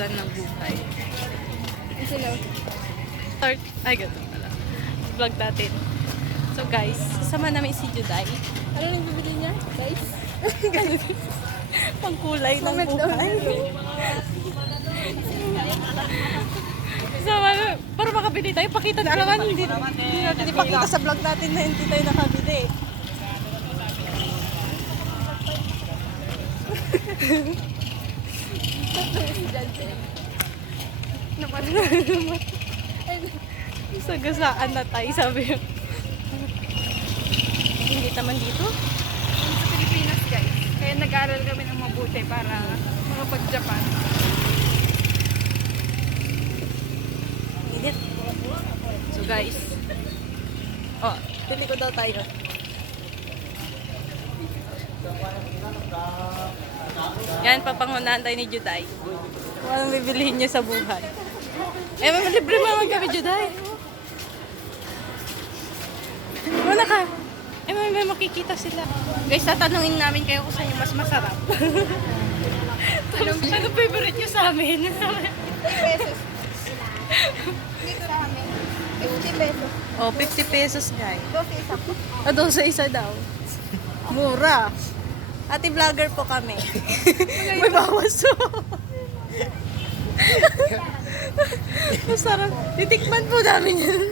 lang ng buhay. Start. Ay, ganun pala. Vlog natin. So guys, sasama namin si Juday. Ano nang bibili niya, guys? Pangkulay ng buhay. So, para makabili tayo, pakita na alaman, hindi natin ipakita sa vlog natin na hindi tayo nakabili. Sagasaan na tayo, sabi yun. Hindi naman dito. Sa Pilipinas, guys. Kaya nag-aaral kami ng mabuti para makapag-Japan. Init. So guys. Oh, pili ko daw tayo. Yan, papangunahan tayo ni Juday. Kung anong bibilihin niya sa buhay. Eh, libre naman kami, Juday. Muna ka. Eh, may makikita sila. Guys, tatanungin namin kayo kung saan yung mas masarap. Anong favorite niyo sa amin? 50 pesos. Dito sa amin. 50 pesos. Oh, 50 pesos, guys. 12 isa po. Ado sa isa daw. Mura. Ate vlogger po kami. May bawas po. Masarap. Titikman po namin yan.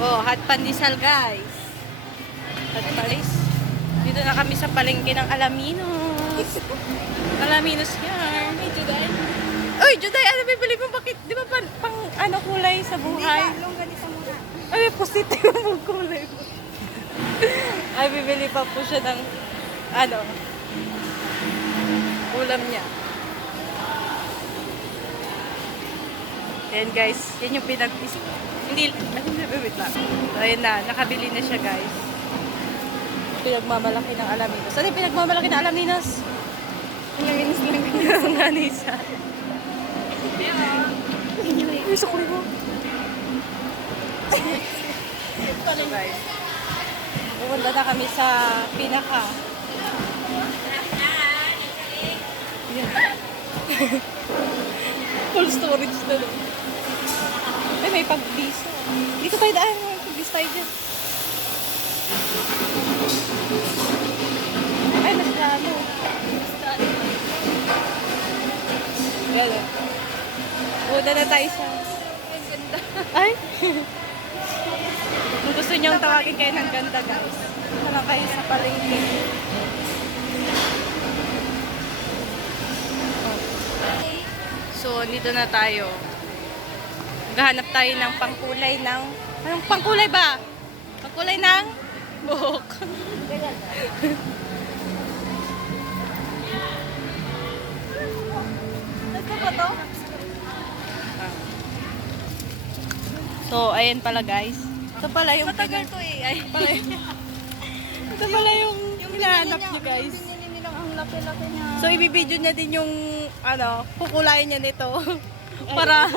Oh, hot pandesal guys. Hot palis. Dito na kami sa palengke ng Alaminos. Alaminos yan. Hey, Juday. Uy, Juday, ano bibili mo? Bakit? Di ba pang ano kulay sa buhay? Long ganito muna. Ay, positive ang kulay mo. Ay, bibili pa po siya ng ano, ulam niya. Ayan guys, yan yung hindi, wait lang. So, ayan na, nakabili na siya guys. Pinagmamalaki ng Alaminos. Ano yung pinagmamalaki ng Alaminos? Nanganginis lang. Nanganisa. Ay, sa kulo mo. So guys, pupunta na kami sa pinaka. Yan. Full storage na lang. Ay, may pag-visa. Dito tayo daan. May pag-visa tayo dyan. Ay, mas lalo. Gano'n. Una na tayo sa... Ay! Kung gusto niyong tawagin kayo ng ganda, guys. Tama kayo sa palengke. So, dito na tayo. Maghahanap tayo ng pangkulay ng... Anong pangkulay ba? Pangkulay ng buhok. Ito ba to? So, ayan pala guys. Ito pala yung... Matagal to eh. Ay. Ito pala yung hinahanap nyo guys. Yung binili nilang ang laki-laki niya. So, ibibidyo na din yung, ano, kukulayan niya nito. Para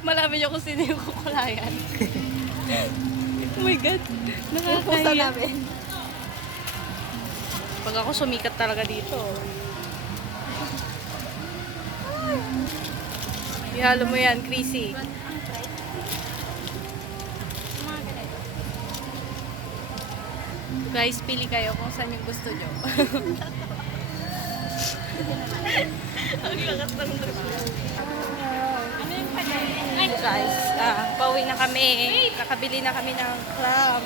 malaman niyo kung sino yung kukulayan. Oh my God. Yung pusa Nakakahiya. namin. Pag ako sumikat talaga dito. Ihalo mo yan, Chrissy. Guys, pili kayo kung saan yung gusto nyo. Ang lakas ng guys, pauwi na kami. Nakabili na kami ng clam.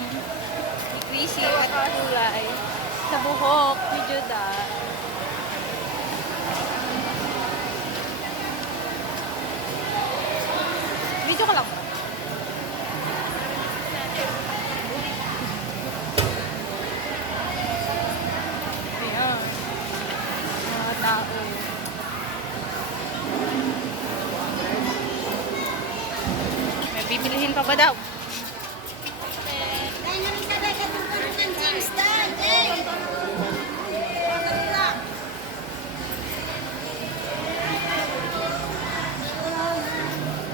Ni Chrissy at kulay. Sa buhok ni Juda. Video ka lang. Ayan. Mga tao. May bibilihin pa ba daw?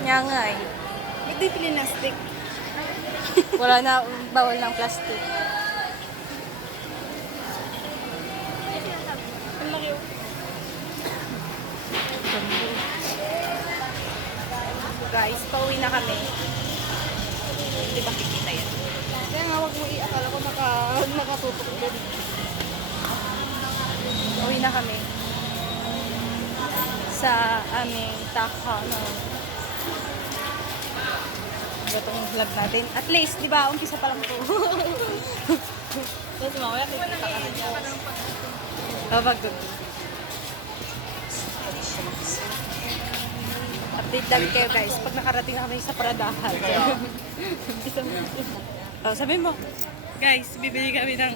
Nga nga eh. Hindi plastic. Wala na, bawal ng plastic. Ang laki. Ganda. kami. Hindi ba kikita yan? Kaya nga, wag mo i-akala ko nakatutok doon. Uwi na kami. Sa aming tahanan. Itong vlog natin. At least, di ba, umpisa pa lang ito. Tapos mamaya, kikita ka na niya. Kapag doon. Update lang kayo guys. Pag nakarating na kami sa paradahan. Oh, sabi mo. Guys, bibili kami ng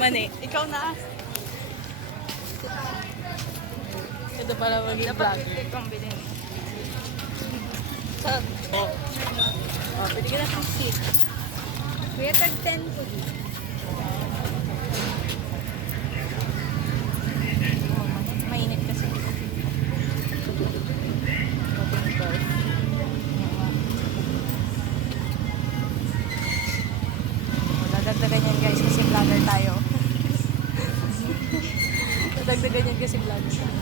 mani. Ikaw na. Ito pala maging vlog. Ikaw ang bilhin. Oh, pwede ka na ng seat. Kuya, tag 10 po dito. Mainit kasi. Dadagdagan yan guys kasi vlogger tayo. Dadagdagan yan kasi vlogger tayo.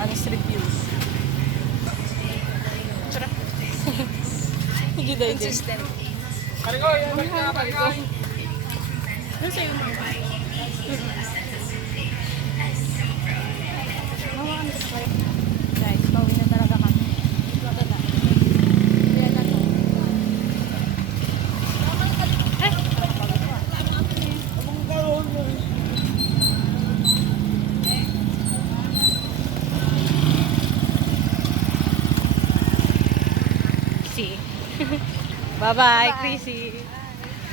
Honest reviews. Tara. Hindi dahil din. Consistent. Karigo, yan. Karigo. Ano sa'yo mo? Guys, pauwi na talaga kami. Wala na. Yan na to. Ay! See. Bye-bye, Chrissy.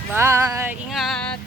Bye. Ingat.